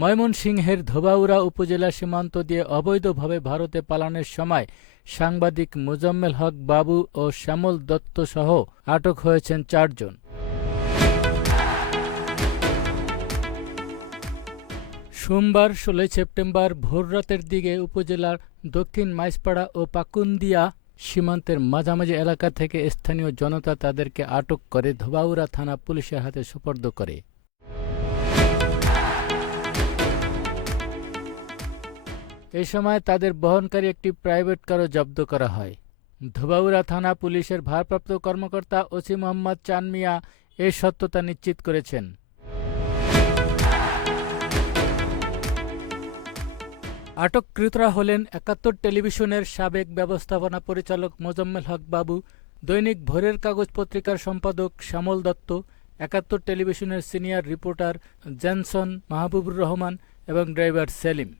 ময়মনসিংহের ধোবাউড়া উপজেলা সীমান্ত দিয়ে অবৈধভাবে ভারতে পালানোর সময় সাংবাদিক মোজাম্মেল হক বাবু ও শ্যামল দত্ত সহ আটক হয়েছেন ৪ জন। সোমবার ১৬ সেপ্টেম্বর ভোররাতের দিকে উপজেলার দক্ষিণ মাইজপাড়া ও পাকুন্দিয়া সীমান্তের মাঝামাঝি এলাকা থেকে স্থানীয় জনতা তাদেরকে আটক করে ধোবাউড়া থানা পুলিশের হাতে সোপর্দ করে। এ সময় তাদের বহনকারী একটি প্রাইভেট কারও জব্দ করা হয়। ধোবাউড়া থানা পুলিশের ভারপ্রাপ্ত কর্মকর্তা ওসি মোহাম্মদ চান মিয়া এর সত্যতা নিশ্চিত করেছেন। আটককৃতরা হলেন ৭১ টেলিভিশনের সাবেক ব্যবস্থাপনা পরিচালক মোজাম্মেল হক বাবু, দৈনিক ভোরের কাগজ পত্রিকার সম্পাদক শ্যামল দত্ত, ৭১ টেলিভিশনের senior reporter Jensen Mahbubur Rahman এবং ড্রাইভার সেলিম।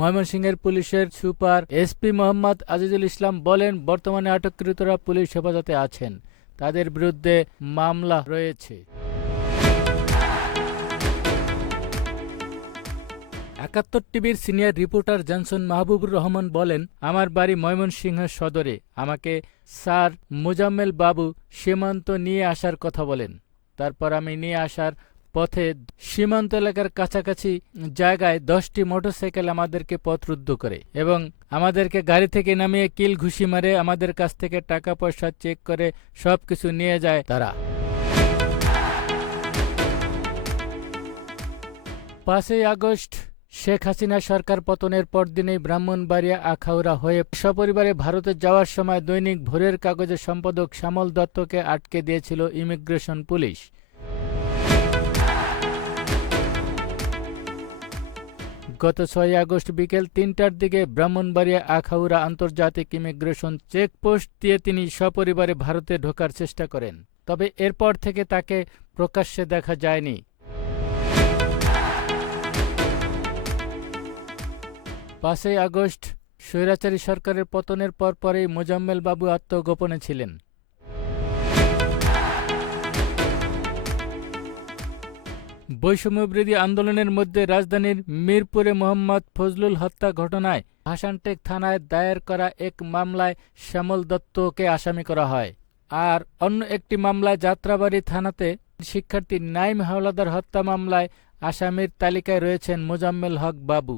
ময়মনসিংহের পুলিশের সুপার এসপি মোহাম্মদ আজিজুল ইসলাম বলেন, বর্তমানে আটককৃতরা পুলিশ হেফাজতে আছেন। তাদের বিরুদ্ধে মামলা রয়েছে। ৭১ টিভির senior reporter Jensen Mahbubur Rahman বলেন, আমার বাড়ি ময়মনসিংহ সদরে। আমাকে স্যার মোজাম্মেল বাবু সীমান্ত নিয়ে আসার কথা বলেন। তারপর আমি নিয়ে আসার পথে সীমান্ত এলাকার কাছাকাছি জায়গায় ১০টি মোটরসাইকেল আমাদেরকে পথরুদ্ধ করে এবং আমাদেরকে গাড়ি থেকে নামিয়ে কিল ঘুষি মারে আমাদের কাছ থেকে টাকা পয়সা চেক করে সবকিছু নিয়ে যায় তারা। ৫ই আগস্ট শেখ হাসিনা সরকার পতনের পরদিনেই ব্রাহ্মণবাড়িয়া আখাউড়া হয়ে সপরিবারে ভারতে যাওয়ার সময় দৈনিক ভোরের কাগজের সম্পাদক শ্যামল দত্তকে আটকে দিয়েছিল ইমিগ্রেশন পুলিশ। গত ৬ আগস্ট বিকেল ৩টার দিকে ব্রাহ্মণবাড়িয়া আখাউড়া আন্তর্জাতিক ইমিগ্রেশন চেকপোস্ট দিয়ে তিনি সপরিবারে ভারতে ঢোকার চেষ্টা করেন। তবে এরপর থেকে তাকে প্রকাশ্যে দেখা যায়নি। ৫ই আগস্ট স্বৈরাচারী সরকারের পতনের পরপরই মোজাম্মেল বাবু আত্মগোপনে ছিলেন। বৈষম্যবিরোধী আন্দোলনের মধ্যে রাজধানীর মিরপুরে মোহাম্মদ ফজলুল হত্যা ঘটনায় ভাসানটেক থানায় দায়ের করা এক মামলায় শ্যামল দত্তকে আসামি করা হয়। আর অন্য একটি মামলায় যাত্রাবাড়ী থানাতে শিক্ষার্থী নাইম হাওলাদার হত্যা মামলায় আসামির তালিকায় রয়েছেন মোজাম্মেল হক বাবু।